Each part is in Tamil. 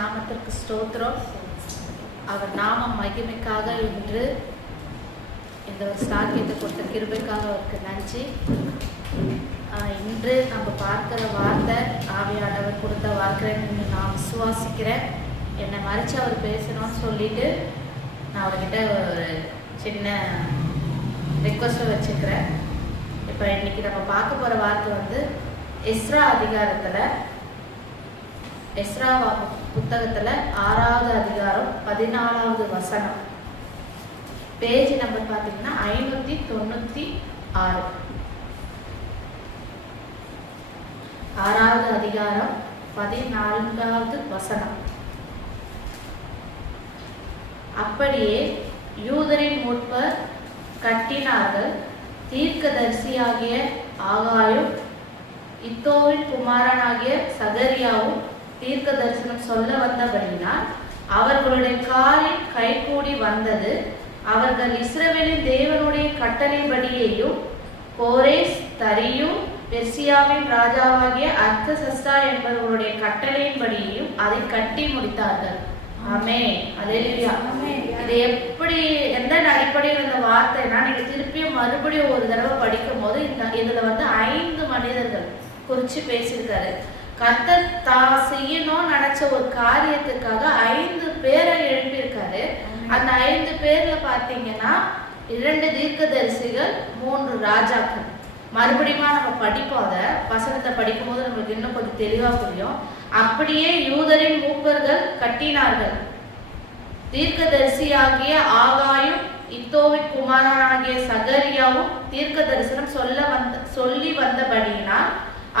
நாமத்திற்கு ஸ்தோத்திரம். அவர் நாமம் மகிமைக்காக இன்று இந்த ஒரு சாக்கியத்தை கொடுத்த கிருபைக்காக அவருக்கு நன்றி. இன்று நம்ம பார்க்கிற வார்த்தை ஆவியானவர் கொடுத்த வார்த்தைன்னு நான் விசுவாசிக்கிறேன். என்னை மறைச்சு அவர் பேசணும்னு சொல்லிட்டு நான் அவர்கிட்ட ஒரு சின்ன ரிக்வஸ்ட்டை வச்சுக்கிறேன். இப்போ இன்னைக்கு நம்ம பார்க்க போகிற வார்த்தை வந்து எஸ்ரா அதிகாரத்தில், எஸ்ரா புத்தகத்தில் 6வது அதிகாரம் 14வது வசனம். பேஜ் நம்பர் பார்த்தீங்கன்னா 596. 6வது அதிகாரம் 14வது வசனம். அப்படியே யூதரின் மூப்பர் கட்டினார்கள். தீர்க்கதரிசியாகிய ஆகாயும் இத்தோவின் குமாரனாகிய சகரியாவும் தீர்க்க தரிசனம் சொல்ல வந்தபடியினால் அவர்களுடைய காலில் கைகூடி வந்தது. அவர்கள் இஸ்ரவேலின் தேவனுடைய கட்டளைப்படியையும் கோரேஸ் தரியும் பெர்சியாவின் ராஜாவாகிய அர்தசஷ்டா என்பவர்களுடைய கட்டளையின்படியையும் அதை கட்டி முடித்தார்கள். ஆமென், அல்லேலூயா. இது எப்படி எந்த அடிப்படையில் இந்த வார்த்தைனா, நீங்க திருப்பியும் மறுபடியும் ஒரு தடவை படிக்கும் போது இதுல வந்து 5 மனிதர்கள் குறிச்சு பேசியிருக்காரு. கர்த்தர் தான் செய்யணும்னு நினைச்ச ஒரு காரியத்துக்காக 5 பேரை எழுப்பியிருக்காரு. அந்த 5 பேர்ல பாத்தீங்கன்னா 2 தீர்க்கதரிசிகள், 3 ராஜாக்கள். மறுபடியும் நம்ம படிப்போம், அத வசனத்தை படிக்கும் போது நம்மளுக்கு இன்னும் கொஞ்சம் தெளிவா புரியும். அப்படியே யூதரின் மூப்பர்கள் கட்டினார்கள். தீர்க்கதரிசியாகிய ஆகாயும் இத்தோவின் குமாரனாகிய சகரியாவும் தீர்க்க தரிசனம் சொல்லி வந்தபடியினால்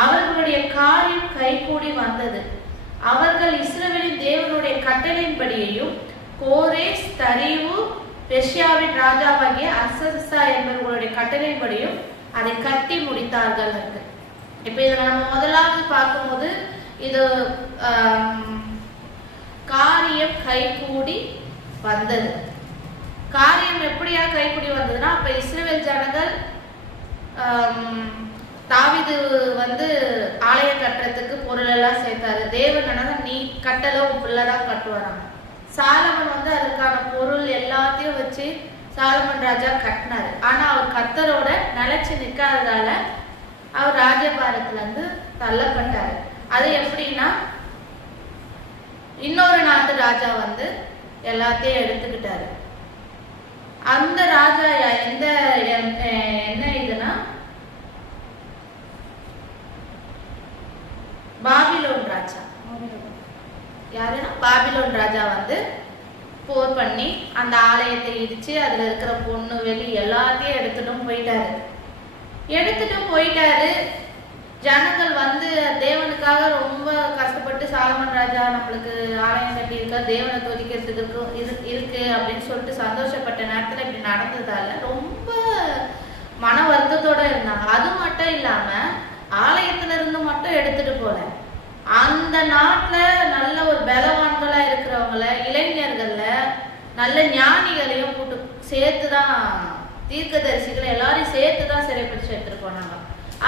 அவர்களுடைய காலில் கைகூடி வந்தது. அவர்கள் இஸ்ரவேலின் தேவனுடைய கட்டளையின்படியையும் கோரேஸ் தரிவு பெர்சியாவின் ராஜாவாகிய அர்தசஷ்டா என்பவர்களுடைய கட்டளையின்படியும் அதை கட்டி முடித்தார்கள். இப்ப இதை நம்ம முதலாவது பார்க்கும்போது இது காரியம் கைகூடி வந்தது. காரியம் எப்படியா கைகூடி வந்ததுன்னா, அப்ப இஸ்ரவேல் ஜனங்கள் தாவீது வந்து ஆலயம் கட்டுறதுக்கு பொருள் எல்லாம் சேர்த்தாரு. தேவன் நீ கட்டல உன் பிள்ளைதான் கட்டுவாராங்க. சாலமன் வந்து அதுக்கான பொருள் எல்லாத்தையும் வச்சு சாலமன் ராஜா கட்டினாரு. ஆனா அவர் கர்த்தரோட நிலைச்சு நிற்காததால அவர் ராஜபாரத்துல இருந்து தள்ளப்பட்டாரு. அது எப்படின்னா, இன்னொரு நாட்டு ராஜா வந்து எல்லாத்தையும் எடுத்துக்கிட்டாரு. அந்த ராஜா என்ன இதுனா பாபிலோன் ராஜா. யாருன்னா பாபிலோன் ராஜா வந்து போர் பண்ணி அந்த ஆலயத்தை இடிச்சு அதுல இருக்கிற பொண்ணு வெளி எல்லாத்தையும் எடுத்துட்டும் போயிட்டாரு. ஜனங்கள் வந்து தேவனுக்காக ரொம்ப கஷ்டப்பட்டு சாலமன் ராஜா நம்மளுக்கு ஆலயம் கட்டி இருக்கா, தேவனை துதிக்கிறதுக்கு இருக்கு அப்படின்னு சொல்லிட்டு சந்தோஷப்பட்ட நேரத்துல இப்படி நடந்ததால ரொம்ப மன வருத்தத்தோட இருந்தாங்க. அது மட்டும் இல்லாம ஆலயத்துல இருந்து மட்டும் எடுத்துட்டு போல, அந்த நாட்டுல நல்ல ஒரு பலவான்களா இருக்கிறவங்கள, இளைஞர்கள்ல நல்ல ஞானிகளையும் கூட்டு சேர்த்துதான், தீர்க்கதரிசிகளை எல்லாரையும் சேர்த்துதான் சிறைப்பிடிச்சு எடுத்துட்டு போனாங்க.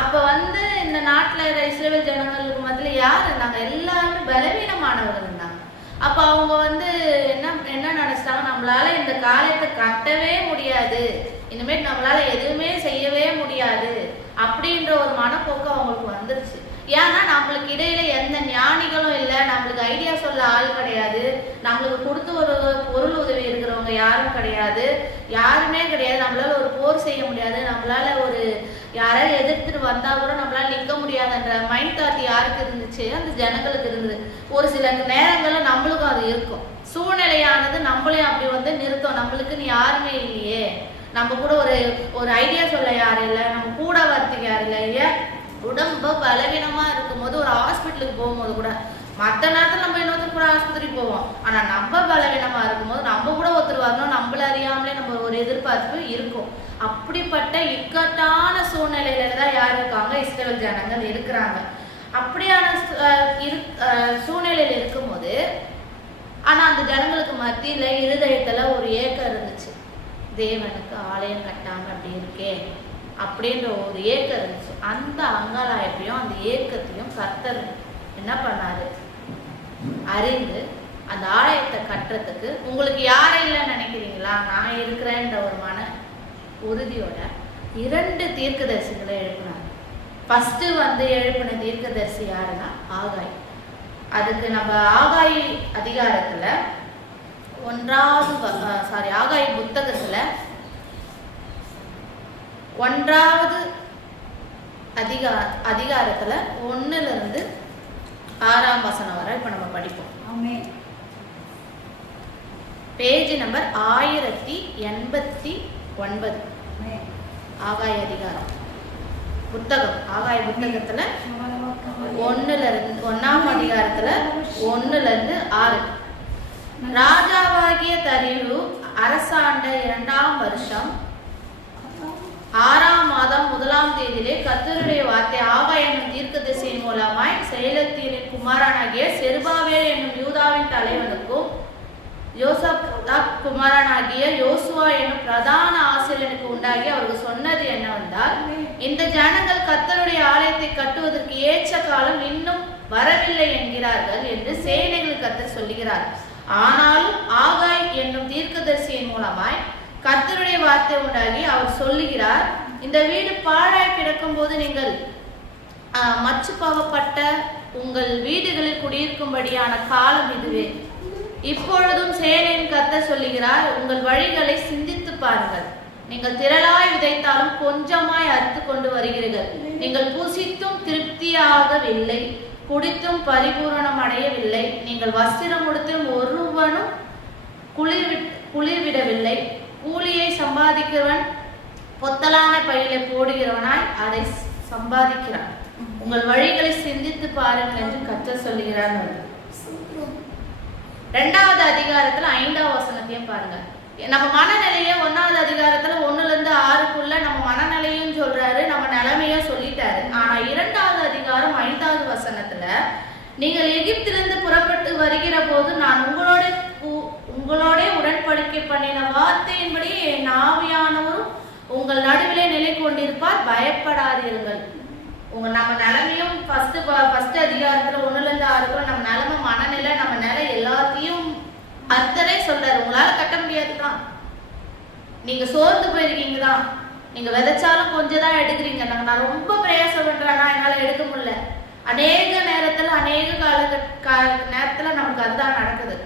அப்ப வந்து இந்த நாட்டுல இஸ்ரவேல் ஜனங்களுக்கு மத்தியில யார் இருந்தாங்க? எல்லாருமே பலவீனமானவர்கள் இருந்தாங்க. அப்ப அவங்க வந்து என்ன நினைச்சிட்டாங்க, நம்மளால இந்த காரியத்தை கட்டவே முடியாது, இனிமேல் நம்மளால எதுவுமே செய்யவே முடியாது அப்படின்ற ஒரு மனப்போக்கு அவங்களுக்கு வந்துருச்சு. ஏன்னா நம்மளுக்கு இடையில எந்த ஞானிகளும் இல்லை, நம்மளுக்கு ஐடியா சொல்ல ஆள் கிடையாது, நம்மளுக்கு கொடுத்து ஒரு பொருள் உதவி இருக்கிறவங்க யாரும் கிடையாது, யாருமே கிடையாது. நம்மளால ஒரு போர் செய்ய முடியாது, நம்மளால ஒரு யாராவது எதிர்த்துட்டு வந்தா கூட நம்மளால நிற்க முடியாதுன்ற மைண்ட் தாட் யாருக்கு இருந்துச்சு? அந்த ஜனங்களுக்கு இருந்தது. ஒரு சில நேரங்கள்ல நம்மளுக்கும் அது இருக்கும். சூழ்நிலையானது நம்மளையும் அப்படி வந்து நிறுத்தும். நம்மளுக்குன்னு யாருமே இல்லையே, நம்ம கூட ஒரு ஐடியா சொல்ல யாரும் இல்லை, நம்ம கூட வரத்துக்கு யாரும் இல்லை. இல்லையா, உடம்பு பலவீனமா இருக்கும் போது ஒரு ஹாஸ்பிட்டலுக்கு போகும்போது கூட, மற்ற நேரத்தில் நம்ம இன்னொருத்தர் கூட ஆஸ்பத்திரிக்கு போவோம், ஆனா நம்ம பலவீனமா இருக்கும்போது நம்ம கூட ஒருத்தர் வரணும், நம்மள அறியாமலே நம்ம ஒரு எதிர்பார்ப்பு இருக்கும். அப்படிப்பட்ட இக்கட்டான சூழ்நிலையில தான் யார் இருக்காங்க? இஸ்ரவேல் ஜனங்கள் இருக்கிறாங்க. அப்படியான சூழ்நிலையில இருக்கும்போது, ஆனா அந்த ஜனங்களுக்கு மத்தியில இருதயத்துல ஒரு ஏக்கம் இருந்துச்சு. தேவனுக்கு ஆலயம் கட்டாம அப்படி இருக்கே அப்படின்ற ஒரு ஏக்கம் இருந்துச்சு. அந்த அங்காளாயத்தையும் அந்த ஏக்கத்தையும் கர்த்தர் என்ன பண்ணாரு? அறிந்து அந்த ஆலயத்தை கட்டுறதுக்கு உங்களுக்கு யாரும் இல்லைன்னு நினைக்கிறீங்களா? நான் இருக்கிறேன்ற ஒரு மன உறுதியோட 2 தீர்க்கதரிசிகளை எழுப்பினாங்க. ஃபர்ஸ்ட் எழுப்பின தீர்க்கதரிசி யாருன்னா ஆகாய். அதுக்கு நம்ம ஆகாய் அதிகாரத்துல ஆகாய் புத்தகத்துல 1வது அதிகாரத்துல 1லிருந்து 6ஆம் வசனம் வரை இப்ப நம்ம படிப்போம். Page number 1089. ஆகாய அதிகாரம் புத்தகம். ஆகாய புத்தகத்துல 1ஆம் அதிகாரத்துல 1லிருந்து 6. ராஜாவாகிய தரியு அரசாண்ட 2ஆம் வருஷம் 6ஆம் மாதம் 1ஆம் தேதியிலே கர்த்தருடைய வார்த்தை ஆகாய் என்னும் தீர்க்கதரிசியின் மூலமாய் செயலத்தின் குமாரனாகிய செருபாபேல் என்னும் யூதாவின் தலைவனுக்கும் யோசபாத் குமாரனாகிய யோசுவா என்னும் பிரதான ஆசிரியனுக்கு உண்டாகி அவர்கள் சொன்னது என்னவென்றால், இந்த ஜனங்கள் கர்த்தருடைய ஆலயத்தை கட்டுவதற்கு ஏற்ற காலம் இன்னும் வரவில்லை என்கிறார்கள் என்று சேனைகள் கர்த்தர் சொல்லுகிறார். ஆனாலும் ஆகாய் என்னும் தீர்க்கதரிசியின் மூலமாய் கர்த்தருடைய வார்த்தை உண்டாகி அவர் சொல்லுகிறார், இந்த வீடு பாழாய் கிடக்கும் போது நீங்கள் மச்சு பாவப்பட்ட உங்கள் வீடுகளில் குடியிருக்கும்படியான காலம் இதுவே. இப்பொழுதும் சேனையின் கர்த்தர் சொல்லுகிறார், உங்கள் வழிகளை சிந்தித்து பாருங்கள். நீங்கள் திரளாய் விதைத்தாலும் கொஞ்சமாய் அறுத்து கொண்டு வருகிறீர்கள். நீங்கள் புசித்தும் திருப்தியாகவில்லை, குடித்தும் பரிபூரணம் அடையவில்லை. நீங்கள் வஸ்திரம் உடுத்தும் ஒருவனும் குளிர்விடவில்லை. கூலியை சம்பாதிக்கிறவன் பொத்தலான பையில போடுகிறவனாய் அதை சம்பாதிக்கிறான். உங்கள் வழிகளை சிந்தித்து பாருங்கள் என்று கர்த்தர் சொல்லுகிறார். 2வது அதிகாரத்துல 5ஆம் வசனத்தையும் பாருங்க. நம்ம மனநிலைய 1வது அதிகாரத்துல 1லிருந்து 6க்குள்ள நம்ம மனநிலையும் சொல்றாரு, நம்ம நிலைமையும் சொல்லிட்டாரு. ஆனா 2வது அதிகாரம் 5வது வசனத்துல, நீங்கள் எகிப்திலிருந்து புறப்பட்டு வருகிற போது நான் உங்களோட உடன்படிக்கை பண்ணின வார்த்தையின்படி என் ஆவியானவரும் உங்கள் நடுவிலே நிலை கொண்டிருப்பார், பயப்படாதீர்கள். நம்ம நிலைமையும் ஃபர்ஸ்ட் அதிகாரத்துல 1லிருந்து 6க்குள்ள நம்ம நிலைமை மனநிலை நம்ம நிலை எல்லாத்தையும் அத்தனை சொல்றாரு. உங்களால கட்ட முடியாதுதான், நீங்க சோர்ந்து போயிருக்கீங்க தான், நீங்க விதைச்சாலும் கொஞ்சம் தான் எடுக்கிறீங்க. நான் ரொம்ப பிரயாசம் பண்றேன்னா என்னால எடுக்க முடியல. அநேக நேரத்துல நேரத்துல நமக்கு அதுதான் நடக்குது.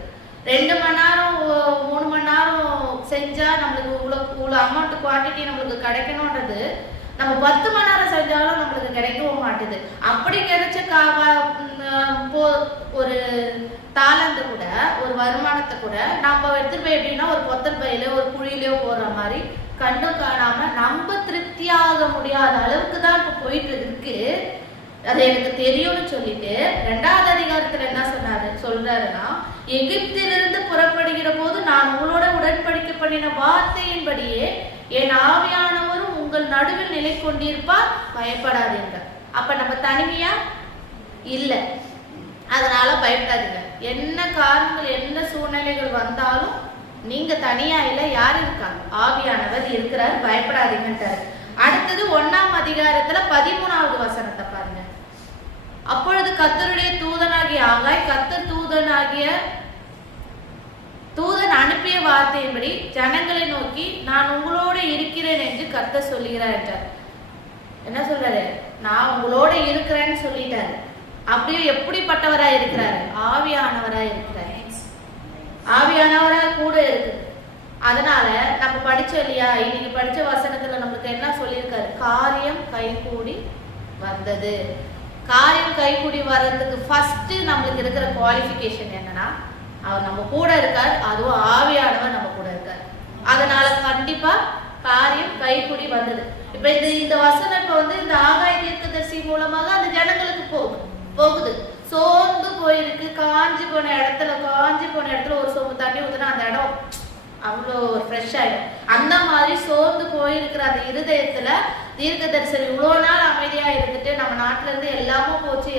2 மணி நேரம் 3 மணி நேரம் செஞ்சா நம்மளுக்கு இவ்வளவு அமௌண்ட் குவான்டிட்டி நம்மளுக்கு கிடைக்கணும்ன்றது நம்ம 10 மணி நேரம் செஞ்சாலும் நம்மளுக்கு கிடைக்கவும் மாட்டுது. அப்படி கிடைச்ச ஒரு தாளந்து கூட, ஒரு வருமானத்தை கூட நம்ம எடுத்துட்டு போய் எப்படின்னா ஒரு பொத்தல் பையில ஒரு குழியிலயோ போடுற மாதிரி கண்டும் காணாம நம்ம திருப்தியாக முடியாத அளவுக்கு தான் இப்ப போயிட்டு இருக்கு. அது எனக்கு தெரியும்னு சொல்லிட்டு 2வது அதிகாரத்துல என்ன சொல்றாருன்னா, எகிப்திலிருந்து புறப்படுகிற போது நான் உங்களோட உடன்படிக்கை பண்ணின வார்த்தையின்படியே என் ஆவியானவரும் உங்கள் நடுவில் நிலை கொண்டிருப்பார், பயப்படாதீங்க. அப்ப நம்ம தனிமையா இல்ல, அதனால பயப்படாதீங்க. என்ன காரணங்கள் என்ன சூழ்நிலைகள் வந்தாலும் நீங்க தனியா இல்ல, யார் இருக்காங்க? ஆவியானவர் இருக்கிறார், பயப்படாதீங்கன்றாரு. அடுத்தது 1ஆம் அதிகாரத்துல 13வது வசனத்தை பாருங்க. அப்பொழுது கர்த்தருடைய தூதனாகிய ஆகாய் கர்த்தர் தூதன் அனுப்பிய வார்த்தையின்படி ஜனங்களை நோக்கி நான் உங்களோட இருக்கிறேன் என்று கர்த்தர் சொல்லுகிறார் என்றார். என்ன சொல்றாரு? நான் உங்களோட இருக்கிறேன்னு சொல்லிட்டாரு. அப்படியே எப்படிப்பட்டவரா இருக்கிறாரு? ஆவியானவரா இருக்கிறாரு. ஆவியானவரா கூட இருக்கு. அதனால நம்ம படிச்சோம் இல்லையா, இன்னைக்கு படிச்ச வசனத்துல நம்மளுக்கு என்ன சொல்லியிருக்காரு? காரியம் கைகூடி வந்தது. காரியம் கைகூடி வர்றதுக்கு ஃபர்ஸ்ட் நம்மளுக்கு இருக்கிற குவாலிஃபிகேஷன் என்னன்னா, அவர் நம்ம கூட இருக்கார், அதுவும் ஆவியானவர் நம்ம கூட இருக்கார். அதனால கண்டிப்பா காரியம் கைகூடி வந்தது. இப்ப இந்த வசனம் இப்ப இந்த ஆகாய தீர்க்கதரிசி மூலமாக அந்த ஜனங்களுக்கு போகுது. சோர்ந்து போயிருக்கு, காஞ்சி போன இடத்துல ஒரு சொம்பு தண்ணி ஊத்துனா அந்த இடம் அவ்வளோ ஃப்ரெஷ் ஆயிடும். அந்த மாதிரி சோர்ந்து போயிருக்கிற அந்த இருதயத்துல தீர்க்கதரிசனம் இவ்வளோ நாள் அமைதியா இருந்துட்டு நம்ம நாட்டுல இருந்து எல்லாமும் போச்சு,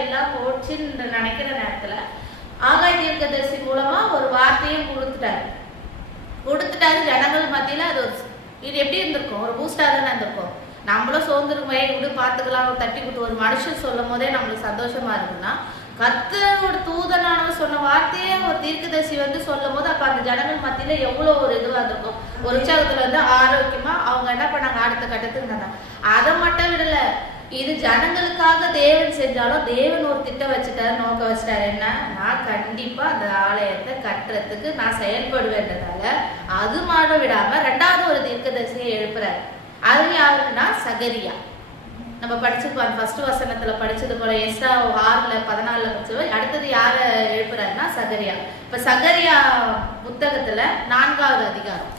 எல்லாம் போச்சுன்னு நினைக்கிற நேரத்துல ஆகாய தீர்க்கதரிசி மூலமா ஒரு வார்த்தையும் கொடுத்துட்டாரு. ஜனங்கள் மத்தியில அது இது எப்படி இருந்திருக்கும்? ஒரு பூஸ்டா தானே இருந்திருக்கும். நம்மளும் சோர்ந்துருக்கும், விடு பார்த்துக்கலாம், தட்டி விட்டு ஒரு மனுஷன் சொல்லும் போதே நம்மளுக்கு சந்தோஷமா இருக்குன்னா, கர்த்தரோட தூதனானவர் சொன்ன வார்த்தையே ஒரு தீர்க்கதரிசி வந்து சொல்லும் போது அப்ப அந்த ஜனங்கள் மத்தியில எவ்வளவு ஒரு இதுவா இருக்கும், ஒரு உற்சாகத்துல வந்து ஆரோக்கியமா அவங்க என்ன பண்ணாங்க, அடுத்த கட்டத்துக்கு இருந்தாங்க. அதை மட்டும் விடல, இது ஜனங்களுக்காக தேவன் செஞ்சாலும் தேவன் ஒரு திட்டம் வச்சுட்டாரு, நோக்க வச்சுட்டாரு. என்ன, நான் கண்டிப்பா அந்த ஆலயத்தை கட்டுறதுக்கு நான் செயல்படுவேன்றதால அது மாட விடாம ரெண்டாவது ஒரு தீர்க்கதரிசியை எழுப்புறாரு. அது யாருன்னா சகரியா. நம்ம படிச்சிருப்போம் ஃபர்ஸ்ட் வசனத்துல படிச்சது போல, எஸ்ரா 6:14 படிச்சது. அடுத்தது யார எழுப்புறாருன்னா சகரியா. இப்ப சகரியா புத்தகத்துல 4வது அதிகாரம்,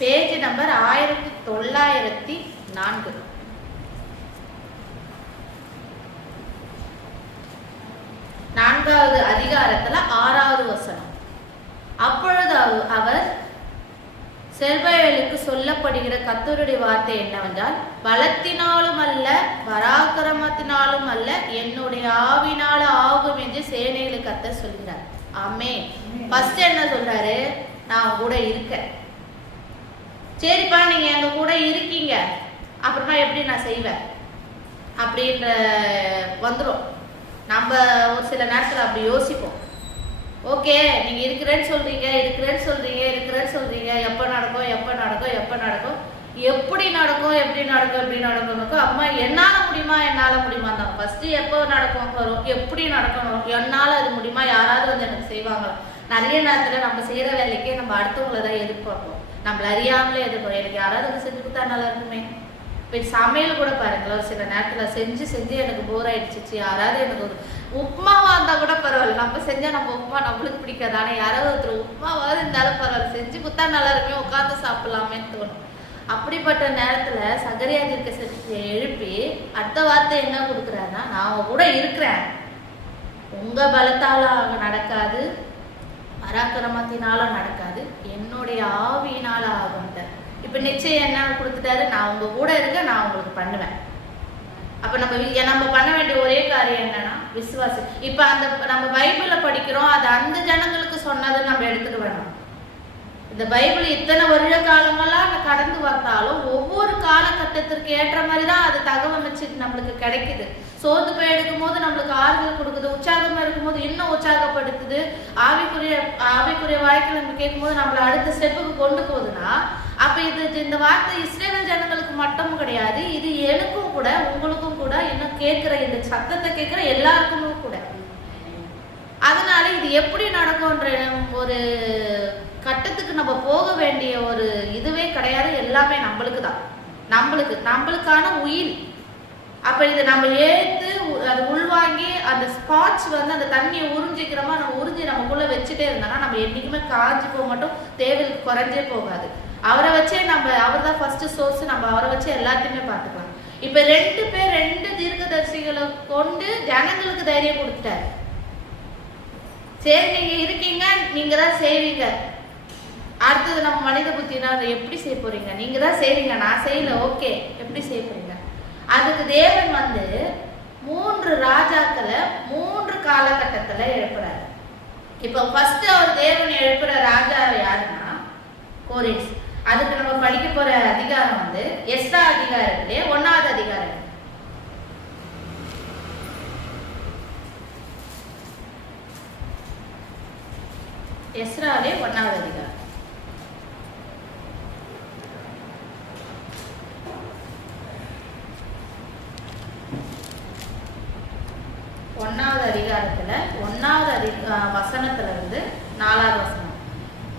பேஜ் நம்பர் 1904, 4வது அதிகாரத்துல 6வது வசனம். அப்பொழுது அவர் செர்பாபேலுக்கு சொல்லப்படுகிற கர்த்தருடைய வார்த்தை என்னவென்றால், பலத்தினாலும் அல்ல பராக்கிரமத்தினாலும் அல்ல என்னுடைய ஆவினால ஆகும் என்று சேனைகளுக்கு கர்த்தர் சொல்கிறார். ஆமென். ஃபர்ஸ்ட் என்ன சொல்றாரு, நான் கூட இருக்கேன். சரிப்பா, நீங்க எங்க கூட இருக்கீங்க, அப்புறமா எப்படி நான் செய்வேன் அப்படின்ற வந்துடும். நம்ம ஒரு சில நேரத்தில் அப்படி யோசிப்போம். ஓகே, நீங்க இருக்கிறேன்னு சொல்றீங்க, இருக்கிறேன்னு சொல்றீங்க, இருக்கிறேன்னு சொல்றீங்க, எப்போ நடக்கும் எப்போ நடக்கும் எப்போ நடக்கும், எப்படி நடக்கும் எப்படி நடக்கும் எப்படி நடக்கும், அம்மா என்னால முடியுமா என்னால முடியுமா தான் ஃபர்ஸ்ட். எப்போ நடக்கும் வரும், எப்படி நடக்கணும், என்னால அது முடியுமா, யாராவது வந்து எனக்கு செய்வாங்க. நிறைய நேரத்துல நம்ம செய்யற வேலைக்கே நம்ம அடுத்தவங்களை தான் எதிர்பார்ப்போம், நம்மள அறியாமலே எதிர்பார்ப்போம். எனக்கு யாராவது வந்து செஞ்சு கொடுத்தா நல்லா இருக்குமே. இப்போ சமையல் கூட பாருங்களேன், சில நேரத்தில் செஞ்சு செஞ்சு எனக்கு போர் ஆயிடுச்சு, யாராவது எனக்கு ஒரு உப்புமாவா இருந்தால் கூட பரவாயில்ல, நம்ம செஞ்சால் நம்ம உப்புமா நம்மளுக்கு பிடிக்காது, ஆனால் யாராவது ஒருத்தர் உப்புமாவாவது இருந்தாலும் பரவாயில்ல, செஞ்சு கொடுத்தா நல்லா இருக்குமே, உட்காந்து சாப்பிடலாமேன்னு தோணும். அப்படிப்பட்ட நேரத்தில் சகரியா தீர்க்கதரிசியை எழுப்பி அடுத்த வார்த்தை என்ன கொடுக்குறாருன்னா, நான் அவங்க கூட இருக்கிறேன், உங்கள் பலத்தால் அவங்க நடக்காது, பராக்கிரமத்தினாலும் நடக்காது, என்னுடைய ஆவியினால ஆகும்ட்ட. இப்போ நிச்சயம் என்ன கொடுத்துட்டாரு, நான் உங்க கூட இருக்க, நான் உங்களுக்கு பண்ணுவேன். அப்ப நம்ம பண்ண வேண்டிய ஒரே காரியம் என்னன்னா விசுவாசம். இப்ப அந்த நம்ம பைபிளை படிக்கிறோம், அது அந்த ஜனங்களுக்கு சொன்னதை நம்ம எடுத்துக்க வேணும். இந்த பைபிள் இத்தனை வருட காலமெல்லாம் கடந்து வந்தாலும் ஒவ்வொரு காலகட்டத்திற்கு ஏற்ற மாதிரி தான் அது தகவமைச்சு நம்மளுக்கு கிடைக்குது. சோர்ந்து போய் எடுக்கும் போது நம்மளுக்கு ஆறுதல் கொடுக்குது, உற்சாகமா இருக்கும்போது இன்னும் உற்சாகப்படுத்துது, ஆவிக்குரிய வாழ்க்கையில் நம்ம கேட்கும்போது நம்மளை அடுத்த ஸ்டெப்புக்கு கொண்டு போகுதுன்னா, அப்ப இந்த வார்த்தை இஸ்ரேல் ஜனங்களுக்கு மட்டும் கிடையாது, இது எனக்கும் கூட உங்களுக்கும் கூட, இன்னும் கேட்கிற இந்த சத்தத்தை கேட்கிற எல்லாருக்குமே கூட. அதனால இது எப்படி நடக்கும்ன்ற ஒரு கட்டத்துக்கு நம்ம போக வேண்டிய ஒரு இதுவே கிடையாது, எல்லாமே நம்மளுக்கு தான், நம்மளுக்கான உயிர். அப்ப இது நம்ம ஏத்து அது உள்வாங்கி அந்த ஸ்பாட்ச் வந்து அந்த தண்ணியை உறிஞ்சிக்கிறோமா, நம்ம உறிஞ்சி நமக்குள்ள வச்சுட்டே இருந்தோம்னா நம்ம என்னைக்குமே காஞ்சி போக மாட்டோம், தேவை குறைஞ்சே போகாது. அவரை வச்சே அவர் தான் ஃபர்ஸ்ட் சோர்ஸ், நம்ம அவரை வச்சு எல்லாத்தையுமே பார்த்துக்கலாம். இப்ப 2 தீர்க்கதரிசிகளை கொண்டு ஜனங்களுக்கு தைரியம் கொடுத்துட்டாரு. சரி, நீங்க இருக்கீங்க, நீங்க தான் செய்வீங்க. அடுத்தது நம்ம மனித புத்தினா எப்படி செய்ய போறீங்க, நீங்க தான் செய்வீங்க, நான் செய்யல, ஓகே, எப்படி செய்ய போறீங்க. அதுக்கு தேவன் வந்து 3 ராஜாக்களை 3 காலகட்டத்துல எழுப்புறாரு. இப்ப ஃபர்ஸ்ட் அவர் தேவன் எழுப்புற ராஜா யாருன்னா கோரேஸ். அதுக்கு நம்ம படிக்க போற அதிகாரம் வந்து எஸ்ரா அதிகாரத்திலே 1வது அதிகாரம். எஸ்ராவிலே 1வது அதிகாரம். 1வது அதிகாரத்துல 1வது வசனத்துல இருந்து 4வது வசனம்.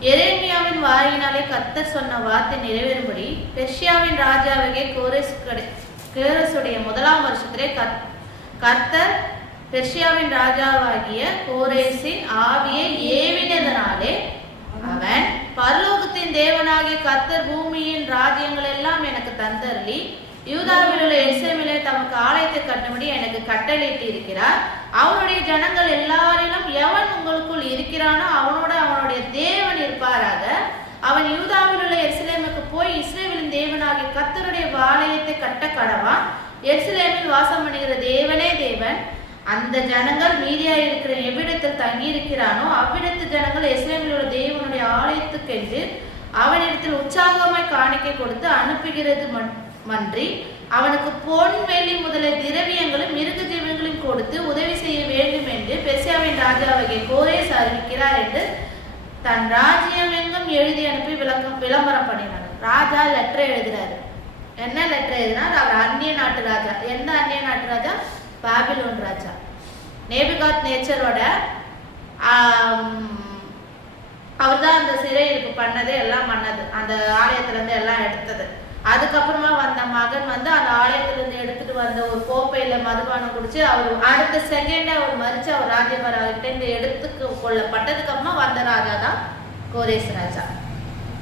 எரேமியாவின் வாயினாலே கர்த்தர் சொன்ன வார்த்தை நிறைவேறும்படி பெர்ஷியாவின் ராஜாவாகிய கோரேசுடைய 1ஆம் வருஷத்திலே கர்த்தர் பெர்ஷியாவின் ராஜாவாகிய கோரேசின் ஆவியை ஏவினதனாலே அவன், பரலோகத்தின் தேவனாகிய கர்த்தர் பூமியின் ராஜ்யங்கள் எல்லாம் எனக்கு தந்தருளி யூதாவில் உள்ள எருசலேமிலே தமக்கு ஆலயத்தை கட்டும்படி எனக்கு கட்டளையிட்டு இருக்கிறார். அவருடைய ஜனங்கள் எல்லாரிலும் எவன் உங்களுக்குள் இருக்கிறானோ அவனோட அவனுடைய தேவன் இருப்பாராக. அவன் யூதாவில் உள்ள எருசலேமுக்கு போய் இஸ்ரவேலின் தேவனாகிய கர்த்தருடைய ஆலயத்தை கட்ட கடவான். எருசலேமில் வாசம் பண்ணுகிற தேவனே தேவன். அந்த ஜனங்கள் மீதியா இருக்கிற எவ்விடத்தில் தங்கி இருக்கிறானோ அவ்விடத்து ஜனங்கள் எருசலேமில் உள்ள தேவனுடைய ஆலயத்துக்கென்று அவனிடத்தில் உற்சாகமாய் காணிக்கை கொடுத்து அனுப்புகிறது மன்றி அவனுக்கு பொன் வெள்ளி முதலிய திரவியங்களும் மிருக ஜீவன்களையும் கொடுத்து உதவி செய்ய வேண்டும் என்று பெர்சியாவின் பெர்சியாவின் ராஜாவாகிய கோரேஸ் அறிவிக்கிறார் என்று தன் ராஜ்யம் எங்கும் எழுதி அனுப்பி விளம்பரம் பண்ணினார். ராஜா லெட்டர் எழுதுறாரு. என்ன லெட்டர் எழுதினார்? அவர் அந்நிய நாட்டு ராஜா. எந்த அந்நிய நாட்டு ராஜா? பாபிலோன் ராஜா. நேபுகாத் நேச்சரோட அவர் தான் அந்த சிறையிருப்பு பண்ணது, எல்லாம் பண்ணது, அந்த ஆலயத்துல இருந்து எல்லாம் எடுத்தது. அதுக்கப்புறமா வந்த மகன் வந்து அந்த ஆலயத்துல இருந்து எடுத்துட்டு வந்த ஒரு கோப்பையில மதுபானம் குடிச்சு அவர் அடுத்த செகண்ட் அவர் மறிச்சு அவர் ராஜ்யபாரர்கிட்ட இருந்து எடுத்து கொள்ளப்பட்டதுக்கு அப்புறமா வந்த ராஜா தான் கோரேஸ் ராஜா.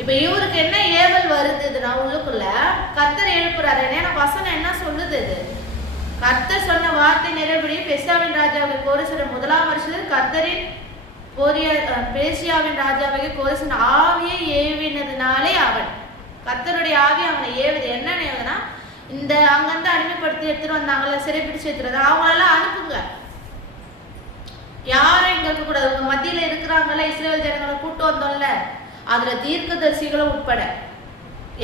இப்ப இவருக்கு என்ன ஏவல் வருதுன்னா, உள்ளுக்குள்ள கர்த்தர் எழுப்புறாரு. ஏன்னா வசனம் என்ன சொல்லுது? இது கர்த்தர் சொன்ன வார்த்தை நிறைவேறி பெர்சியாவின் ராஜாவை கோரேசோட 1ஆம் வருஷத்தில் கர்த்தரின் பெர்சியாவின் ராஜாவை கோரேசின் ஆவியை ஏவினதுனாலே அவன் கர்த்தருடைய ஆவி அவனை ஏவுது. என்ன ஏவுதுன்னா, இந்த அங்கிருந்து அடிமைப்படுத்தி எடுத்துட்டு வந்தாங்கல்ல, சிறைப்பிடிச்சு எடுத்துறது, அவங்களெல்லாம் அனுப்புங்க, யாரும் இங்க இருக்க கூடாது. உங்க மத்தியில இருக்கிறாங்கல்ல இஸ்ரவேல் ஜனங்களை கூட்டு வந்தோம்ல, அதுல தீர்க்கதரிசிகளும் உட்பட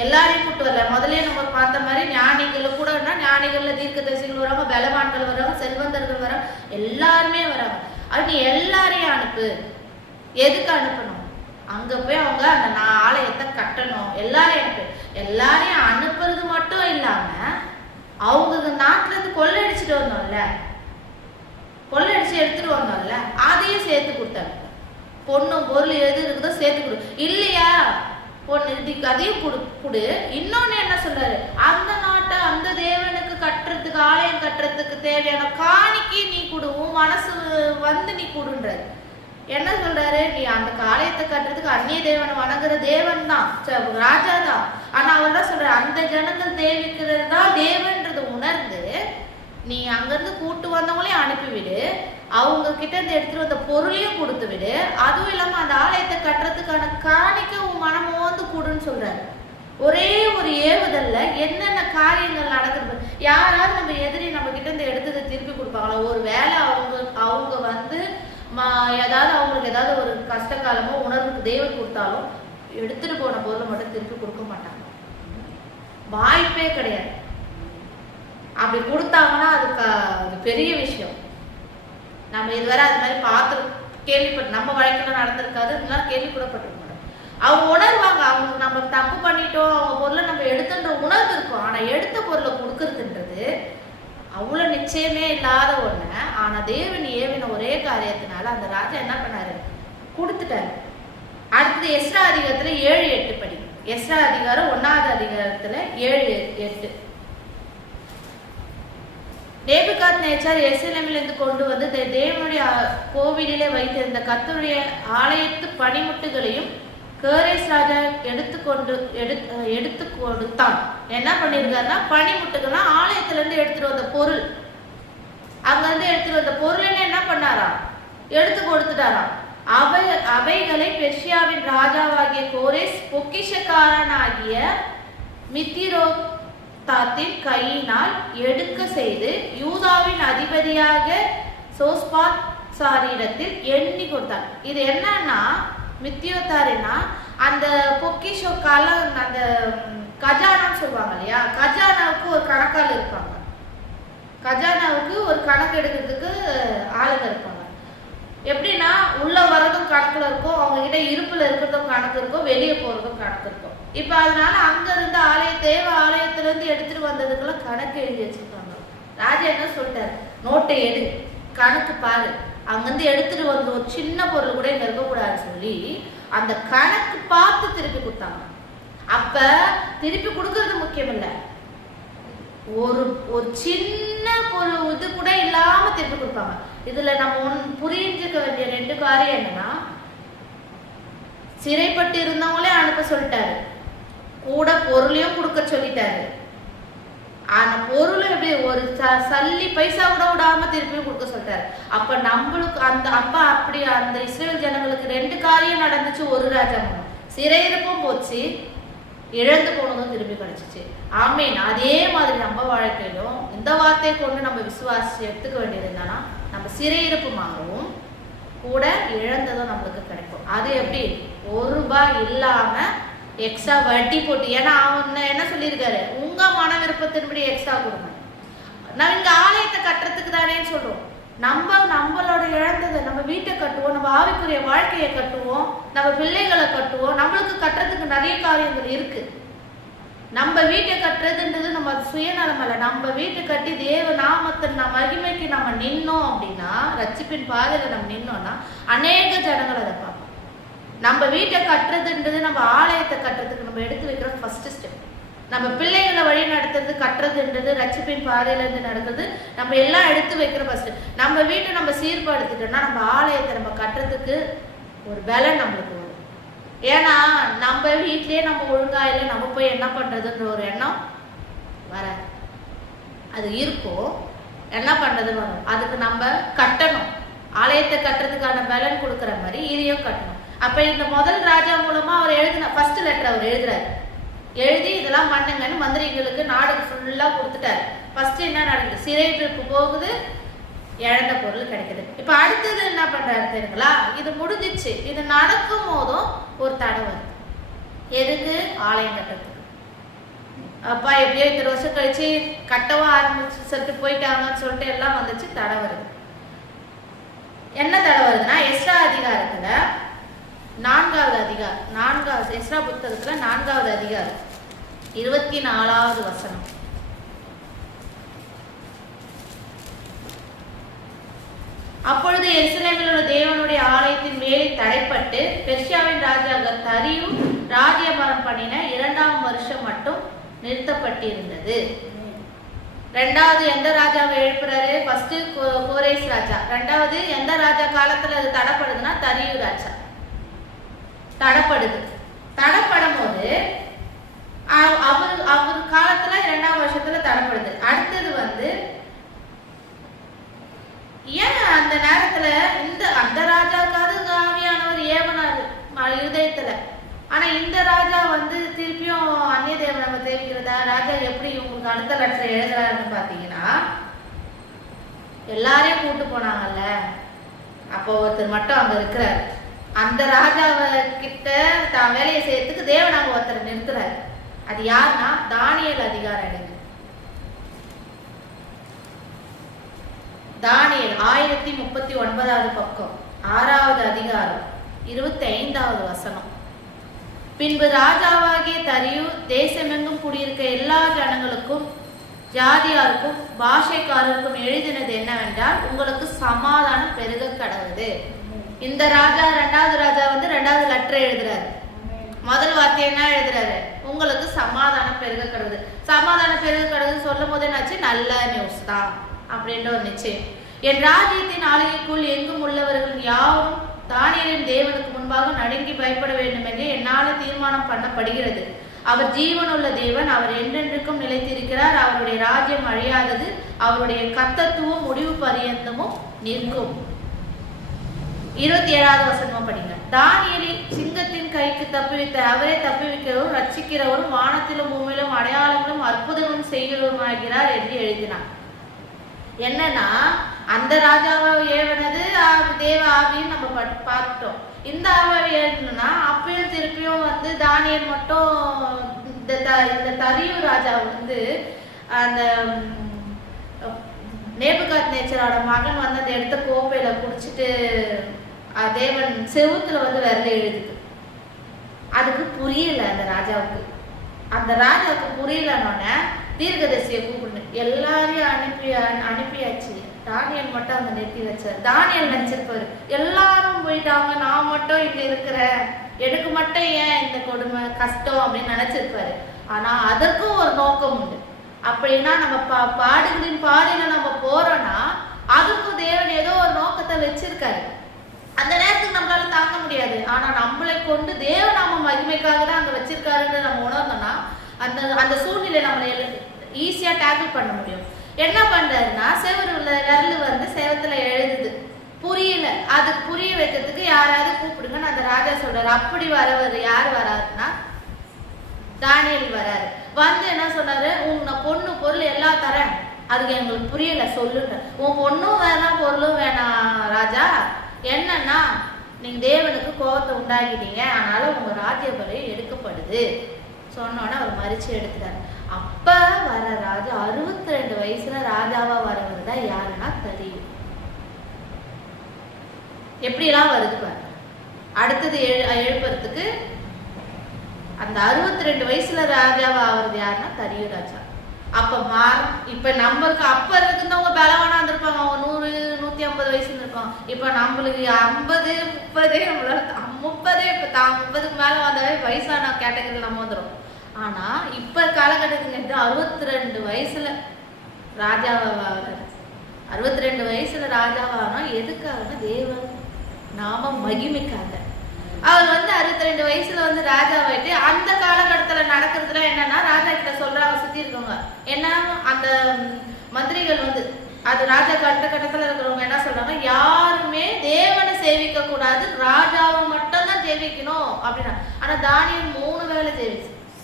எல்லாரையும் கூட்டு வரல. முதலே நம்ம பார்த்த மாதிரி ஞானிகள் கூட, ஞானிகள்ல தீர்க்கதரிசிகள் வராங்க, பலவான்கள் வராங்க, செல்வந்தர்கள் வராங்க, எல்லாருமே வராங்க. அது நீ எல்லாரையும் அனுப்பு. எதுக்கு அனுப்பணும்? அங்க போய் அவங்க அந்த ஆலயத்தை கட்டணும். எல்லாரையும் அனுப்பு. எல்லாரையும் அனுப்புறது மட்டும் இல்லாம அவங்க நாட்டுல இருந்து கொள்ளடிச்சுட்டு வந்தோம்ல, கொள்ளடிச்சு எடுத்துட்டு வந்தோம்ல, அதையும் சேர்த்து கொடுத்தாங்க. பொண்ணும் பொருள் எது இருக்குதோ சேர்த்து கொடு. இல்லையா பொண்ணு அதையும் கொடு. இன்னொன்னு என்ன சொல்றாரு? அந்த நாட்டை அந்த தேவனுக்கு கட்டுறதுக்கு, ஆலயம் கட்டுறதுக்கு தேவையான காணிக்கை நீ கொடு, உன் மனசு வந்து நீ கொடுன்றாரு. என்ன சொல்றாரு? நீ அந்த ஆலயத்தை கட்டுறதுக்கு அந்நிய தேவனை வணங்குற தேவன் தான், ராஜா தான். ஆனா அவர் தான் சொல்றாரு, அந்த ஜனங்கள் தேவிக்கிறது தான் தேவன்றது உணர்ந்து நீ அங்கிருந்து கூட்டு வந்தவங்களையும் அனுப்பிவிடு, அவங்க கிட்ட இருந்து எடுத்துட்டு வந்த பொருளையும் கொடுத்து விடு, அதுவும் இல்லாம அந்த ஆலயத்தை கட்டுறதுக்கான காணிக்க உன் மனமோந்து கூடுன்னு சொல்றாரு. ஒரே ஒரு ஏவுதல்ல என்னென்ன காரியங்கள் நடக்குது. யாராவது நம்ம எதிரி நம்ம கிட்ட இருந்து எடுத்ததை திருப்பி கொடுப்பாங்களா? ஒரு வேலை அவங்க வந்து ஏதாவது அவங்களுக்கு ஏதாவது ஒரு கஷ்ட காலமோ உணர்வுக்கு தெய்வம் கொடுத்தாலும் எடுத்துட்டு போன பொருளை மட்டும் திருப்பி கொடுக்க மாட்டாங்க. வாய்ப்பே கிடையாது. அப்படி கொடுத்தாங்கன்னா அது பெரிய விஷயம். நம்ம இதுவரை அது மாதிரி பார்த்து கேள்விப்பட்டு நம்ம வழக்கில் நடந்திருக்காது, இதெல்லாம் கேள்விப்படப்பட்டிருக்க மாட்டோம். அவங்க உணர்வாங்க, அவங்க நம்ம தப்பு பண்ணிட்டோம், அவங்க பொருளை நம்ம எடுத்துன்ற உணர்வு இருக்கும். ஆனா எடுத்த பொருளை கொடுக்கறதுன்றது அவ்வளவு நிச்சயமே இல்லாத ஒண்ணு. ஆனா தேவன் ஏவின ஒரே காரியத்தினால அந்த ராஜா என்ன பண்ணாரு? கொடுத்துட்டாரு. அடுத்தது எஸ்ரா அதிகாரத்துல 7-8 படி. எஸ்ரா அதிகாரம் 1ஆவது அதிகாரத்துல 7-8. நேபுகாத் நேச்சார் எருசலேமிலிருந்து கொண்டு வந்து தேவனுடைய கோவிலிலே வைத்திருந்த கர்த்தருடைய ஆலயத்து பணிமுட்டுகளையும் கோரேஸ் ராஜா எடுத்து கொடுத்தான். என்ன பண்ணிருக்காருன்னா, பணிமுட்டுகள்லாம் ஆலயத்துல இருந்து எடுத்துட்டு வந்த பொருள், அங்க இருந்து எடுத்துட்டு வந்த பொருள் என்ன பண்ணாராம்? எடுத்து கொடுத்துட்டாராம். அவைகளை பெர்சியாவின் ராஜாவாகிய கோரேஸ் பொக்கிஷக்காரனாகிய மித்திரோதாத்தின் கையினால் எடுக்க செய்து யூதாவின் அதிபதியாக சோஸ்பாத் சாரிடத்தில் எண்ணி கொடுத்தார். இது என்னன்னா, மித்தியோத்தாரினா அந்த பொக்கிஷோ காலம், அந்த கஜானான்னு சொல்லுவாங்க இல்லையா, கஜானாவுக்கு ஒரு கணக்கால் இருப்பாங்க. கஜானாவுக்கு ஒரு கணக்கு எடுக்கிறதுக்கு ஆளுங்க இருப்பாங்க. எப்படின்னா, உள்ள வரதும் கணக்குல இருக்கும், அவங்க கிட்ட இருப்புல இருக்கிறதும் கணக்கு இருக்கும், வெளியே போறதும் கணக்கு இருக்கும். இப்ப அதனால அங்க இருந்து ஆலயத்துல இருந்து எடுத்துட்டு வந்ததுக்கெல்லாம் கணக்கு எழுதி வச்சிருக்காங்க. ராஜா என்ன சொல்லிட்டாரு? நோட்டை எடு, கணக்கு பாரு, அங்கிருந்து எடுத்துட்டு வந்து ஒரு சின்ன பொருள் கூட இங்க இருக்கக்கூடாதுன்னு சொல்லி அந்த கணக்கு பார்த்து திருப்பி கொடுத்தாங்க. அப்ப திருப்பி கொடுக்கறது முக்கியம் இல்ல, ஒரு சின்ன பொருள் இது கூட இல்லாம திருப்பி கொடுப்பாங்க. இதுல நம்ம புரிஞ்சுக்க வேண்டிய 2 காரியம் என்னன்னா, சிறைப்பட்டு இருந்தவங்களே அனுப்ப சொல்லிட்டாரு, கூட பொருளையும் கொடுக்க சொல்லிட்டாரு. ஆனா பொருள் எப்படி ஒரு சல்லி பைசா கூட விடாம திருப்பியும் கொடுக்க சொல்லிட்டாரு. அப்ப நம்மளுக்கு அப்படி அந்த இஸ்ரேல் ஜனங்களுக்கு 2 காரியம் நடந்துச்சு. ஒரு ராஜாங்கம், சிறையிருப்பும் போச்சு, இழந்து போனதும் திருப்பி கிடைச்சிச்சு. ஆமீன். அதே மாதிரி நம்ம வாழ்க்கையிலும் இந்த வார்த்தையை கொண்டு நம்ம விசுவாசி எடுத்துக்க வேண்டியது என்னன்னா, நம்ம சிறையிருப்பு மாறும், கூட இழந்ததும் நம்மளுக்கு கிடைக்கும். அது எப்படி? ₹1 இல்லாம எக்ஸ்ட்ரா வட்டி போட்டு. ஏன்னா அவன் என்ன சொல்லியிருக்காரு? உங்க மன விருப்பத்தின்படி எக்ஸ்ட்ரா கொடுங்க. நம்ம இங்க ஆலயத்தை கட்டுறதுக்கு தானே சொல்றோம். நம்மளோட இழந்ததை, நம்ம வீட்டை ஆவிக்குரிய வாழ்க்கையை கட்டுவோம், நம்ம பிள்ளைகளை கட்டுவோம். நம்மளுக்கு கட்டுறதுக்கு நிறைய காரியங்கள் இருக்கு. நம்ம வீட்டை கட்டுறதுன்றது நம்ம சுயநலம் அல்ல. நம்ம வீட்டை கட்டி தேவ நாமத்தை நம்ம மகிமைக்கு நம்ம நின்னோம் அப்படின்னா, ரட்சிப்பின் பாதையில நம்ம நின்னோம்னா அநேக ஜனங்கள் அதை பார்ப்போம். நம்ம வீட்டை கட்டுறதுன்றது நம்ம ஆலயத்தை கட்டுறதுக்கு நம்ம எடுத்து வைக்கிற ஃபர்ஸ்ட் ஸ்டெப். நம்ம பிள்ளைகளை வழி நடத்துறது கட்டுறதுன்றது ரட்சிப்பின் பாதையில இருந்து நடக்குது. நம்ம எல்லாம் எடுத்து வைக்கிற ஃபர்ஸ்ட். நம்ம வீட்டை நம்ம சீர்படுத்திட்டோம்னா நம்ம ஆலயத்தை நம்ம கட்டுறதுக்கு ஒரு பலம் நம்மளுக்கு வரும். ஏன்னா நம்ம வீட்லயே நம்ம ஒழுங்கா இல்லை, நம்ம போய் என்ன பண்றதுன்ற ஒரு எண்ணம் வராது. அது இருக்கும், என்ன பண்றதுன்னு வரும். அதுக்கு நம்ம கட்டணும். ஆலயத்தை கட்டுறதுக்கான பலன் கொடுக்குற மாதிரி இதையும் கட்டணும். அப்ப இந்த முதல் ராஜா மூலமா அவர் எழுதின ஃபர்ஸ்ட் லெட்டர் அவர் எழுதுறாரு. எழுதி இதெல்லாம் பண்ணுங்கன்னு மந்திரிகளுக்கு நாடு ஃபுல்லா கொடுத்துட்டாரு. ஃபர்ஸ்ட் என்ன நடக்குது? சிறைப்பிடிப்பு போகுது, இழந்த பொருள் கிடைக்குது. இப்ப அடுத்தது என்ன பண்றாரு தெரியுங்களா? இது முடிஞ்சிச்சு. இது நடக்கும் போதும் ஒரு தடை வருது. எதுக்கு? ஆலயம் கட்டுறதுக்கு. அப்பா எப்படியோ இத்தனை வருஷம் கழிச்சு கட்டவும் ஆரம்பிச்சு சொல்லிட்டு போயிட்டாங்கன்னு சொல்லிட்டு எல்லாம் வந்துச்சு, தடை வருது. என்ன தடை வருதுன்னா, எஸ்ரா அதிகாரத்துல 4வது அதிகாரம், எஸ்ரா புத்தகத்துல 4வது அதிகாரம் 24வது வசனம். அப்பொழுது எருசலேமில் உள்ள தேவனுடைய ஆலயத்தின் மேலே தடைப்பட்டு பெர்ஷியாவின் ராஜாக தரியு ராஜ்யபாரம் பண்ணின 2ஆம் வருஷம் மட்டும் நிறுத்தப்பட்டிருந்தது. ரெண்டாவது எந்த ராஜாவை எழுப்புறாரு? ஃபர்ஸ்ட் கோரேஸ் ராஜா. ரெண்டாவது எந்த ராஜா காலத்துல அது தடைப்படுதுன்னா தரியு ராஜா தடைப்படுது. தடைப்படும் போது அவர் காலத்துல 2ஆம் வருஷத்துல தடைப்படுது. அடுத்தது ஏன் அந்த நேரத்துல அந்த ராஜாக்காவது ஆவியானவர் ஏவனாரு இருதயத்துல. ஆனா இந்த ராஜா திருப்பியும் அந்நிய தேவன் நம்ம தேவிக்கிறதா ராஜா எப்படி உங்களுக்கு அடுத்த லட்சம் எழுதுறாருன்னு பாத்தீங்கன்னா, எல்லாரையும் கூட்டு போனாங்கல்ல, அப்போ ஒருத்தர் மட்டும் அங்க இருக்கிறாரு. அந்த ராஜாவை கிட்ட தான் வேலையை செய்யறதுக்கு தேவன் அங்க ஒருத்தர் நிறுத்துறாரு. அது யாருன்னா தானியேல் அதிகாரம் எடுங்க. தானியேல் 1039வது பக்கம் 6வது அதிகாரம் 25வது வசனம். பின்பு ராஜாவாகிய தரியு தேசமெங்கும் குடியிருக்க எல்லா ஜனங்களுக்கும் ஜாதியாருக்கும் பாஷைக்காரருக்கும் எழுதினது என்னவென்றால், உங்களுக்கு சமாதானம் பெருக கடவுது. இந்த ராஜா 2வது ராஜா 2வது லெட்டர் எழுதுறாரு. முதல் வார்த்தை என்ன எழுதுறாரு? உங்களுக்கு சமாதானம் பெருக கடவுது. சமாதானம் பெருக கடவுது சொல்லும் போது என்னாச்சு? நல்ல நியூஸ் தான் அப்படின்ற ஒரு நிச்சயம். என் ராஜ்யத்தின் ஆளுகைக்குள் எங்கும் உள்ளவர்கள் யாரும் தானியேலின் தேவனுக்கு முன்பாக நடுங்கி பயப்பட வேண்டும் என்று என்னால் தீர்மானம் பண்ணப்படுகிறது. அவர் ஜீவனுள்ள தேவன், அவர் என்றென்றுக்கும் நிலைத்திருக்கிறார். அவருடைய ராஜ்யம் அழியாதது, அவருடைய கர்த்தத்துவம் முடிவு பரியந்தமும் நிற்கும். 27வது வசனமும் படிங்க. தானியேலை சிங்கத்தின் கைக்கு தப்புவித்த அவரை தப்புவிக்கிறவரும் ரட்சிக்கிறவரும் வானத்திலும் பூமியிலும் அடையாளங்களும் அற்புதங்களும் செய்கிறவருமாகிறார் என்று எழுதினார். என்னன்னா, அந்த ராஜாவை ஏவனது தேவ ஆவின்னு நம்ம பார்த்துட்டோம். இந்த ஆவியை ஏவணும்னா அப்பயும் திருப்பியும் தானியேல் மட்டும் இந்த தரியு ராஜா அந்த நேபுகாத்நேச்சரோட மகன் அந்த இடத்த கோப்பையில குடிச்சிட்டு தேவன் செவுத்துல விரல எழுதுது. அதுக்கு புரியல அந்த ராஜாவுக்கு. அந்த ராஜாவுக்கு புரியலன்னொன்னே தீர்க்கதரிசியை கூப்பிடணும். எல்லாரையும் அனுப்பியாச்சு. தானியேல் மட்டும் அங்க நிறுத்தி வச்சார். தானியேல் நினைச்சிருப்பாரு, எல்லாரும் போயிட்டாங்க, நான் மட்டும் இங்க இருக்கிறேன், எனக்கு மட்டும் ஏன் இந்த கொடுமை கஷ்டம் அப்படின்னு நினைச்சிருப்பாரு. ஆனா அதற்கும் ஒரு நோக்கம் உண்டு. அப்படின்னா நம்ம பாடுகளின் பாதையில நம்ம போறோம்னா அதுக்கும் தேவன் ஏதோ ஒரு நோக்கத்தை வச்சிருக்காரு. அந்த நேரத்துக்கு நம்மளால தாங்க முடியாது. ஆனா நம்மளை கொண்டு தேவன் நாம மகிமைக்காக தான் அங்க வச்சிருக்காருன்னு நம்ம உணர்ந்தோம்னா அந்த சூழ்நிலை நம்மளை ஈஸியா டேக்கிள் பண்ண முடியும். என்ன பண்றாருன்னா, செவரு உள்ள விரல் சேவத்துல எழுதுது, புரியல. அதுக்கு புரிய வைக்கிறதுக்கு யாராவது கூப்பிடுங்கன்னு அந்த ராஜா சொல்றாரு. அப்படி வரவர் யார் வராருன்னா தானியேல் வராரு. என்ன சொன்னாரு? உன்னை பொண்ணு பொருள் எல்லாம் தரேன், அதுக்கு எங்களுக்கு புரியல சொல்லுங்க. உன் பொண்ணும் வேணாம் பொருளும் வேணாம் ராஜா, என்னன்னா நீங்க தேவனுக்கு கோபத்தை உண்டாக்கிட்டீங்க, அதனால உங்க ராஜ்ய பலி எடுக்கப்படுது சொன்னோன்னா அவர் மறிச்சு எடுத்துட்டாரு. அப்ப வர ராஜா 62 வயசுல ராஜாவா வரவர் தான் யாருன்னா தரியு. எப்படிலாம் வருது பாருங்க. அடுத்தது எழுப்புறதுக்கு அந்த 62 வயசுல ராஜாவா ஆகுறது யாருன்னா தரியு ராஜா. அப்ப இப்ப நம்மளுக்கு அப்ப இருந்தவங்க பலவானா இருந்திருப்பாங்க, அவங்க 100-150 வயசுல இருப்பாங்க. இப்ப நம்மளுக்கு 50 30 30 இப்ப 30க்கு மேல வந்தாவே வயசான கேட்டகரியில் நம்ம வந்துடும். ஆனா இப்ப காலகட்டத்துக்கு 62 வயசுல ராஜாவாக 62 வயசுல ராஜாவானா எதுக்காகனா தேவன் நாம மகிமைக்காக. அவர் 62 வயசுல ராஜாவாயிட்டு அந்த காலகட்டத்துல நடக்கிறதுல என்னன்னா ராஜா கிட்ட சொல்றாங்க சுத்தி இருக்கவங்க என்ன, அந்த மந்திரிகள் அது ராஜா கட்டத்துல இருக்கிறவங்க என்ன சொல்றாங்க, யாருமே தேவனை சேவிக்க கூடாது, ராஜாவை மட்டும் தான் சேவிக்கணும் அப்படின்னா. ஆனா தானியல் 3 வேளை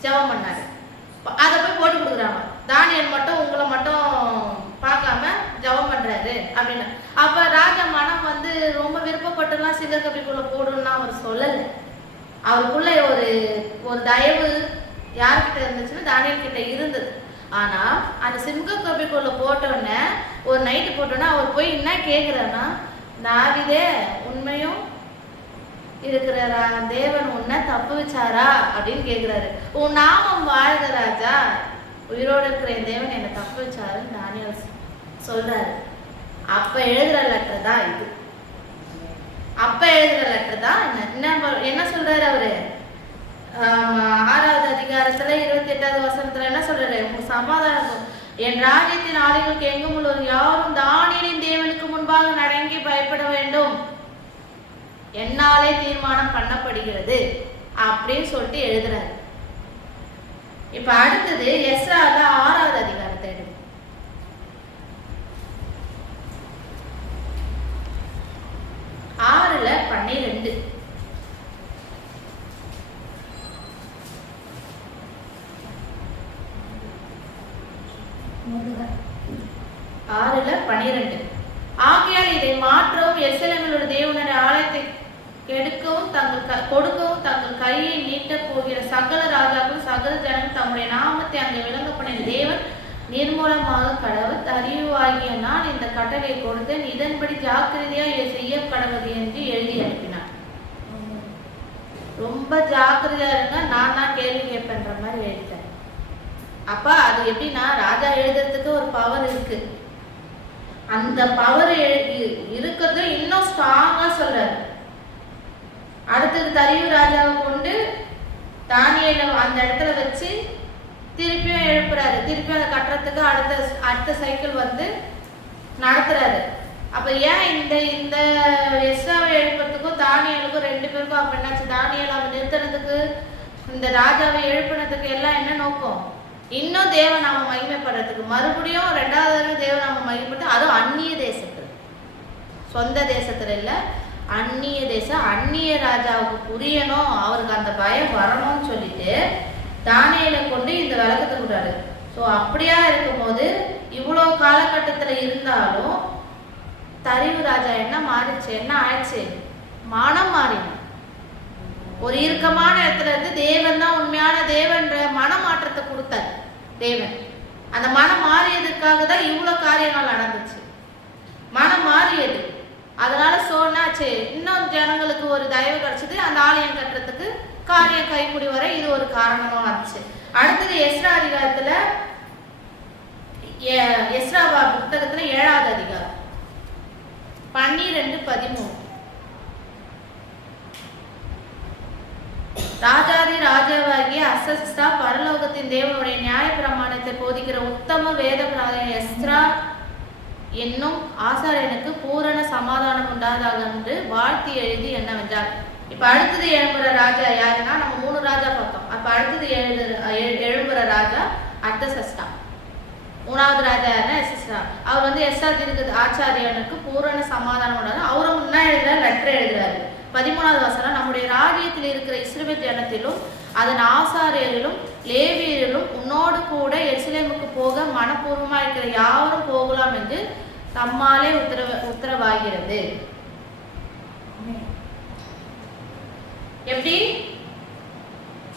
ஜெபம் பண்ணாரு. அதை போய் போட்டு கொடுக்குறாங்க, தானியல் மட்டும் உங்களை மட்டும் பார்க்காம ஜெபம் பண்றாரு அப்படின்னு. அப்ப ராஜா மனம் ரொம்ப விருப்பப்பட்டுலாம் சிங்கக்கபிக்குள்ள போடணும்னா அவர் சொல்லலை. அவருக்குள்ள ஒரு தயவு யார்கிட்ட இருந்துச்சுன்னா தானியல் கிட்ட இருந்தது. ஆனா அந்த சிங்கக்கபிக்குள்ள போட்டோன்னே ஒரு நைட்டு போட்டோன்னா அவர் போய் என்ன கேட்கிறாருன்னா, தாவீதே உண்மையும் இருக்கிற தேவன் உன்னை தப்பு வச்சாரா அப்படின்னு கேட்கிறாரு. உன் நாமம் வாழ்க ராஜா, உயிரோடு இருக்கிற என் தேவன் என்னை தப்பு வச்சாருன்னு தானியல் சொல்றாரு. அப்ப எழுதுற லெட்டர் தான் இது. அப்ப எழுதுற லெட்டர் தான் என்ன சொல்றாரு அவரு, 6வது அதிகாரத்துல 28வது வசனத்துல என்ன சொல்றாரு, உங்க சமாதானம் என் ராஜ்யத்தின் ஆளுகளுக்கு எங்கும் உள்ளவர் யாரும் தானியலின் தேவனுக்கு முன்பாக நடங்கி பயப்பட வேண்டும், என்னாலே தீர்மானம் பண்ணப்படுகிறது அப்படின்னு சொல்லிட்டு எழுதுறாரு. இப்ப அடுத்தது எஸ்ரால 6வது அதிகாரத்தை எடுக்கும். 6:12 6:12 ஆகையால் இதை மாற்றவும் எருசலேமிலுள்ள தேவனுடைய ஆலயத்தை கெடுக்கவும் கொடுக்கவும் தங்கள் கையை நீட்டப் போகிற சகல ராஜாக்களும் சகல ஜனங்களும் தம்முடைய நாமத்தை அங்கே விளங்க பண்ணின தேவன் நிர்மூலமாக கடவுள் தரியுவாகிய நான் இந்த கட்டளை கொடுத்தேன், இதன்படி ஜாக்கிரதையா செய்ய கடவுது என்று எழுதி அனுப்பினார். ரொம்ப ஜாக்கிரதையா இருங்க, நான் தான் கேள்வி கேட்பேன்ற மாதிரி எழுதிட்டேன். அப்ப அது எப்படின்னா ராஜா எழுதுறதுக்கு ஒரு பவர் இருக்கு, அந்த பவர் இருக்கிறது இன்னும் ஸ்ட்ராங்கா சொல்றாரு. அடுத்தது தரியு ராஜாவை கொண்டு தானியேலை அந்த இடத்துல வச்சு திருப்பியும் எழுப்புறாரு. திருப்பியும் அதை கட்டுறதுக்கு அடுத்த சைக்கிள் நடத்துறாரு. அப்ப ஏன் இந்த எஸ்ராவை எழுப்புறதுக்கும் தானியேலுக்கும் 2 பேருக்கும் அப்ப என்னாச்சு, தானியேல் அவன் நிறுத்துறதுக்கு இந்த ராஜாவை எழுப்புனதுக்கு எல்லாம் என்ன நோக்கம், இன்னும் தேவநாம மகிமைப்படுறதுக்கு, மறுபடியும் 2வது தேவநாம மகிமைப்பட்டு, அதுவும் அந்நிய தேசத்துல, சொந்த தேசத்துல இல்ல, அந்நிய தேசம், அந்நிய ராஜாவுக்கு புரியணும், அவருக்கு அந்த பயம் வரணும்னு சொல்லிட்டு தானியேலை கொண்டு இந்த விளக்கத்தை கொடுறாரு. ஸோ அப்படியா இருக்கும்போது இவ்வளோ காலகட்டத்துல இருந்தாலும் தரியு ராஜா என்ன மாறிச்சு, என்ன ஆயிடுச்சு, மனம் மாறின. ஒரு இறுக்கமான இடத்துல இருந்து தேவன் தான் உண்மையான தேவன்ற மனமாற்றத்தை கொடுத்தார் தேவன். அந்த மனம் மாறியதுக்காக தான் இவ்வளோ காரியங்கள் நடந்துச்சு. மனம் மாறியது, அதனால சொன்னாச்சு இன்னும் ஜனங்களுக்கு ஒரு தயவு கிடைச்சது, அந்த ஆலயம் கட்டுறதுக்கு காரியம் கைமுடி வர இது ஒரு காரணமா வந்துச்சு. அடுத்தது எஸ்ரா அதிகாரத்துல எஸ்ரா புத்தகத்துல 7வது அதிகாரம் 12-13 ராஜாதி ராஜாவாகிய அர்தசஷ்டா பரலோகத்தின் தேவனுடைய நியாய பிரமாணத்தை போதிக்கிற உத்தம வேத எஸ்ரா என்னும் ஆசாரியனுக்கு பூரண சமாதானம் உண்டாதாக என்று வாழ்த்தி எழுதி என்னவென்றார். இப்ப அடுத்தது எழும்புற ராஜா யாருன்னா, நம்ம 3 ராஜா பார்த்தோம். அப்ப அடுத்தது எழும்புற ராஜா அர்தசஷ்டா. 3வது ராஜா யாருன்னா எஸ்ரா. அவர் எஸ்ரா தீர்க்க ஆச்சாரியனுக்கு பூரண சமாதானம் உண்டாது அவரும் முன்னா எழுதுறாரு, லெட்டர் எழுதுறாரு. 13வது வசனம், நம்முடைய ராஜ்யத்தில் இருக்கிற இஸ்ரவேல் ஜனத்திலும் அதன் ஆசாரியரிலும் லேவியரிலும் உன்னோடு கூட எருசலேமுக்கு போக மனப்பூர்வமா இருக்கிற யாரும் போகலாம் என்று தம்மாலே உத்தரவாகிறது. எப்படி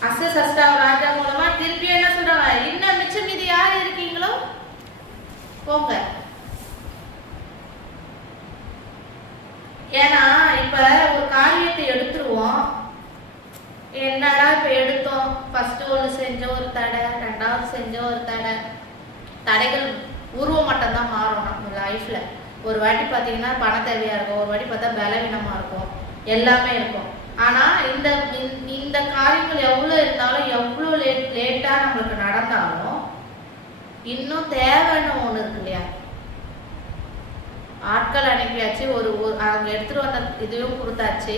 அர்தசஷ்டா ராஜா மூலமா திருப்பி என்ன சொல்றாங்க, இன்னும் மிச்சம் மீதி யார் இருக்கீங்களோ போங்க. ஏன்னா இப்ப என்னடா இப்போ எடுத்தோம், ஃபர்ஸ்ட் ஒன்று செஞ்ச ஒரு தடை, ரெண்டாவது செஞ்ச ஒரு தடை. தடைகள் உருவம் மட்டும்தான் மாறும் நம்ம லைஃப்ல. ஒரு வாட்டி பார்த்தீங்கன்னா பண தேவையா இருக்கும், ஒரு வாட்டி பார்த்தா பலவீனமா இருக்கும், எல்லாமே இருக்கும். ஆனா இந்த காரியங்கள் எவ்வளோ இருந்தாலும், எவ்வளோ லேட்டா நம்மளுக்கு நடந்தாலும், இன்னும் தேவைன்னு ஒண்ணு இருக்கு இல்லையா? ஆட்கள் அனுப்பியாச்சு, அவங்க எடுத்துட்டு வந்த இதுவும் கொடுத்தாச்சு,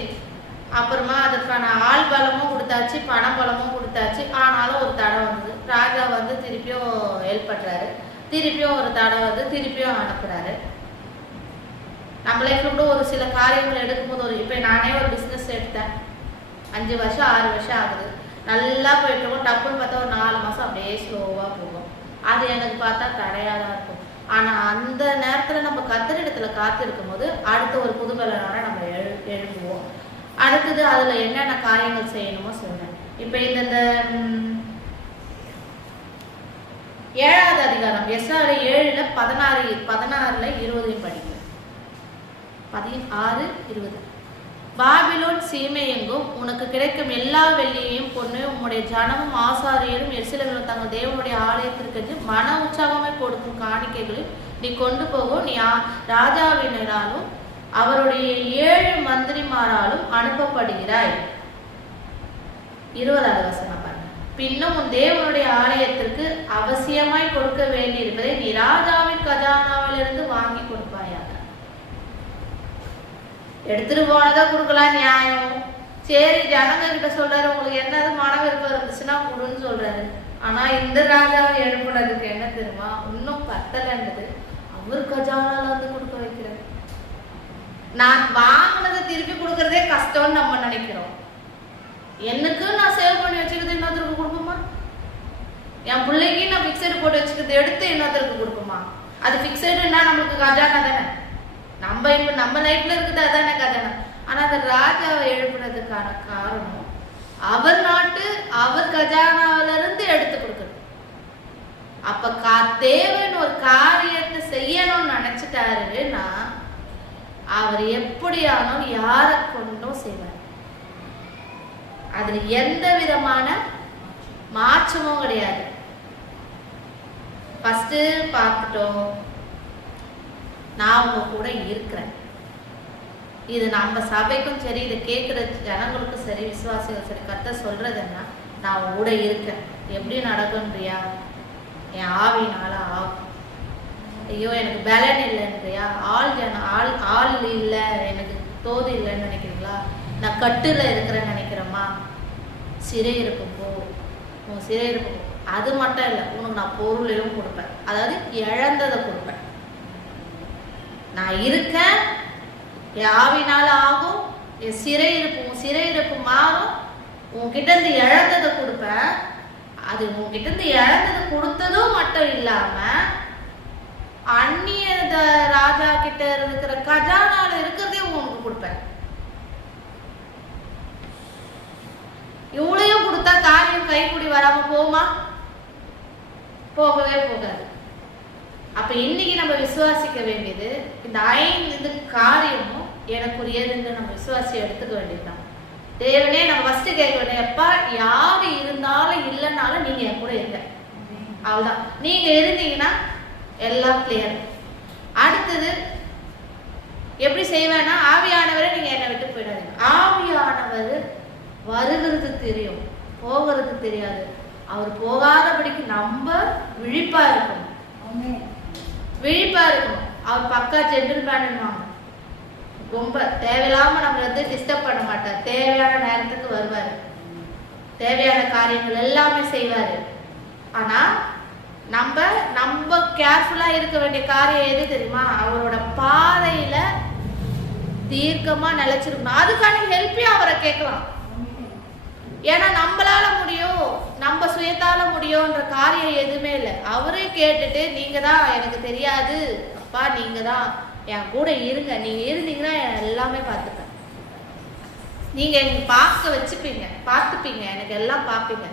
அப்புறமா அதுக்கான ஆள் பலமும் கொடுத்தாச்சு, பண பலமும் கொடுத்தாச்சு. ஆனாலும் ஒரு தடை வந்தது. ராஜா வந்து திருப்பியும் ஹெல்ப் பண்றாரு, திருப்பியும் ஒரு தடை வந்து திருப்பியும் அனுப்புறாரு. நம்ம லைஃப்ல கூட ஒரு சில காரியங்கள் எடுக்கும்போது, இப்போ நானே ஒரு பிஸ்னஸ் எடுத்தேன், 5 வருஷம் 6 வருஷம் ஆகுது, நல்லா போயிட்டு இருக்கும். டப்புன்னு பார்த்தா ஒரு 4 மாசம் அப்படியே ஸ்லோவா போகும். அது எனக்கு பார்த்தா தடையா தான் இருக்கும். ஆனா அந்த நேரத்துல நம்ம கத்திரிடத்துல காத்து இருக்கும் போது அடுத்த ஒரு புது பலனோட நம்ம எழுதுவோம். அடுத்தது அதுல என்னென்ன காரியங்கள் செய்யணுமோ சொல்றேன். இப்ப இந்த 7வது அதிகாரம் எஸ்ஆர் 7ல 16ல 20 படிங்க. 16:20. பாபிலோன் சீமை எங்கும் உனக்கு கிடைக்கும் எல்லா வெள்ளியையும் பொண்ணு உம்முடைய ஜனமும் ஆசாரியரும் எருசலேமில் தங்கள் தேவனுடைய ஆலயத்திற்கு மன உற்சாகமே கொடுக்கும் காணிக்கைகளில் நீ கொண்டு போகும். நீ ராஜாவினராலும் அவருடைய 7 மந்திரிமாராலும் அனுப்பப்படுகிறாய். 20வது வசனம் பாருங்க. பின்னும் உன் தேவனுடைய ஆலயத்திற்கு அவசியமாய் கொடுக்க வேண்டியிருப்பதை நீ ராஜாவின் கஜானாவிலிருந்து வாங்கி கொடுப்பாயாக. எடுத்துட்டு போனதா கொடுக்கலாம், நியாயம். சரி, ஜனங்க கிட்ட சொல்றாரு, உங்களுக்கு என்னது மன விருப்பம் இருந்துச்சுன்னா கொடுன்னு சொல்றாரு. ஆனா இந்த ராஜாவை எழுப்புனதுக்கு என்ன தெரியுமா, இன்னும் பத்தலன்றது அவர் கஜானால வந்து கொடுக்க வைக்கிறார். நான் வாங்கினதை திருப்பி கொடுக்கறதே கஷ்டம்னு நம்ம நினைக்கிறோம். எனக்கு நான் சேவ் பண்ணி வச்சுக்கிறது இன்னொருத்தருக்கு கொடுப்போமா? என் பிள்ளைக்கு நான் பிக்சடு போட்டு வச்சுக்கிறது எடுத்து இன்னொருத்தருக்கு கொடுப்போமா? அது பிக்சடுன்னா நம்மளுக்கு கஜானா தானே. நம்ம லைஃப்ல இருக்குது அதானே கஜானா. ஆனா அந்த ராஜாவை எழுப்புனதுக்கான காரணம் அவர் நாட்டு அவர் கஜானாவில இருந்து எடுத்து கொடுக்கணும். அப்ப தேவன் ஒரு காரியத்தை செய்யணும்னு நினைச்சிட்டாருன்னா அவர் எப்படியானோ யாரை கொண்டும் செய்வார். அதுல எந்த விதமான மாற்றமும் கிடையாது. ஃபர்ஸ்ட் பார்த்துட்டோம், நான் உங்க கூட இருக்கிறேன். இது நம்ம சபைக்கும் சரி, இதை கேட்குற ஜனங்களுக்கும் சரி, விசுவாசிகள் சரி, கர்த்தர் சொல்றதுன்னா நான் கூட இருக்கேன். எப்படி நடக்கும்ன்றியா? என் ஆவினால ஆகும். ஐயோ எனக்கு பலன் இல்லைன்றியா? ஆள் இல்லை, எனக்கு தோது இல்லைன்னு நினைக்கிறீங்களா? நான் கட்டுல இருக்கிறேன்னு நினைக்கிறேம்மா? சிறை இருக்கும் போ, உன் சிறை இருக்கும். அது மட்டும் இல்லை, உனக்கு நான் பொருளையும் கொடுப்பேன். அதாவது இழந்ததை கொடுப்பேன். நான் இருக்கேன், என் ஆவினால ஆகும். என் சிறை இருப்பு மாறும். உன்கிட்ட இருந்து இழந்ததை கொடுப்பேன். அது உன்கிட்ட இருந்து இழந்ததை கொடுத்ததும் மட்டும் இல்லாம அந்நிய ராஜா கிட்ட இருக்கிற கஜானால இருக்கிறதே உனக்கு கொடுப்பேன். இவ்வளையும் கொடுத்தா காரியம் கைக்கூடி வராம போமா? போகவே போகாது. அப்ப இன்னைக்கு நம்ம விசுவாசிக்க வேண்டியது இந்த 5 காரியமும் எனக்குரியதுன்னு நம்ம விசுவாசி எடுத்துக்க வேண்டியதுதான். தேவனே நம்ம ஃபர்ஸ்ட் கேட்க வேண்டிய, எப்பா யாரு இருந்தாலும் இல்லைன்னாலும் நீங்க என் கூட இருங்க. அவ்வளவுதான். நீங்க இருந்தீங்கன்னா எல்லாம் கிளியர். அடுத்தது எப்படி செய்வேன்னா, ஆவியானவரை நீங்க என்னை விட்டு போயிடாதீங்க. ஆவியானவர் வருகிறது தெரியும், போகிறது தெரியாது. அவர் போகாதபடிக்கு நம்ம விழிப்பா இருக்கணும். அவர் பக்கா ஜென்டில்மேன். ரொம்ப தேவையில்லாம நம்மள வந்து டிஸ்டர்ப் பண்ண மாட்டார். தேவையான நேரத்துக்கு வருவாரு, தேவையான காரியங்கள் எல்லாமே செய்வாரு. ஆனா நம்ம கேர்ஃபுல்லா இருக்க வேண்டிய காரியம் எது தெரியுமா? அவரோட பாதையில தீர்க்கமா நிலைச்சிருக்கணும். அதுக்கான ஹெல்ப்பையும் அவரை கேட்கலாம். ஏன்னா நம்மளால முடியும், நம்ம சுயத்தால முடியும்ன்ற காரியம் எதுவுமே இல்லை. அவரே கேட்டுட்டு, நீங்க தான் எனக்கு தெரியாது அப்பா, நீங்க தான் என் கூட இருங்க, நீங்க இருந்தீங்கன்னா எல்லாமே பார்த்துப்பேன், நீங்க எனக்கு பார்த்துப்பீங்க, எனக்கு எல்லாம் பார்ப்பீங்க.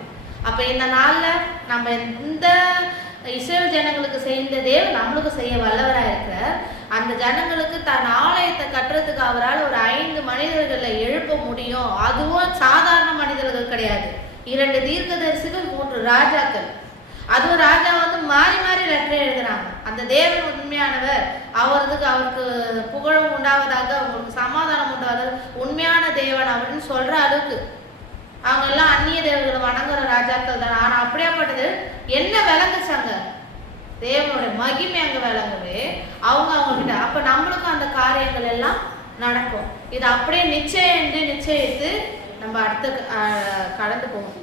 அப்ப இந்த நாள்ல நம்ம இந்த இஸ்ரேல் ஜனங்களுக்கு செய்த தேவன் நம்மளுக்கு செய்ய வல்லவராக இருக்கிற அந்த ஜனங்களுக்கு தன் ஆலயத்தை கட்டுறதுக்கு அவரால் ஒரு 5 மனிதர்களை எழுப்ப முடியும். அதுவும் சாதாரண மனிதர்கள் கிடையாது. 2 தீர்க்கதரிசிகள், 3 ராஜாக்கள். அதுவும் ராஜா வந்து மாறி மாறி லெட்டர் எழுதுறாங்க. அந்த தேவன் உண்மையானவர், அவருக்கு புகழும் உண்டாவதாக, அவங்களுக்கு சமாதானம் உண்டாவதாக, உண்மையான தேவன் அப்படின்னு சொல்ற அளவுக்கு அவங்க எல்லாம் அந்நிய தேவர்களை வணங்குற ராஜாக்கள் தான். ஆனா அப்படியாப்பட்டது என்ன விளங்குச்சாங்க? தேவனுடைய மகிமை அங்க விளங்கவே அவங்க கிட்ட. அப்ப நம்மளுக்கும் அந்த காரியங்கள் எல்லாம் நடக்கும். இது அப்படியே நிச்சயித்து நம்ம அடுத்த கடந்து போவோம்.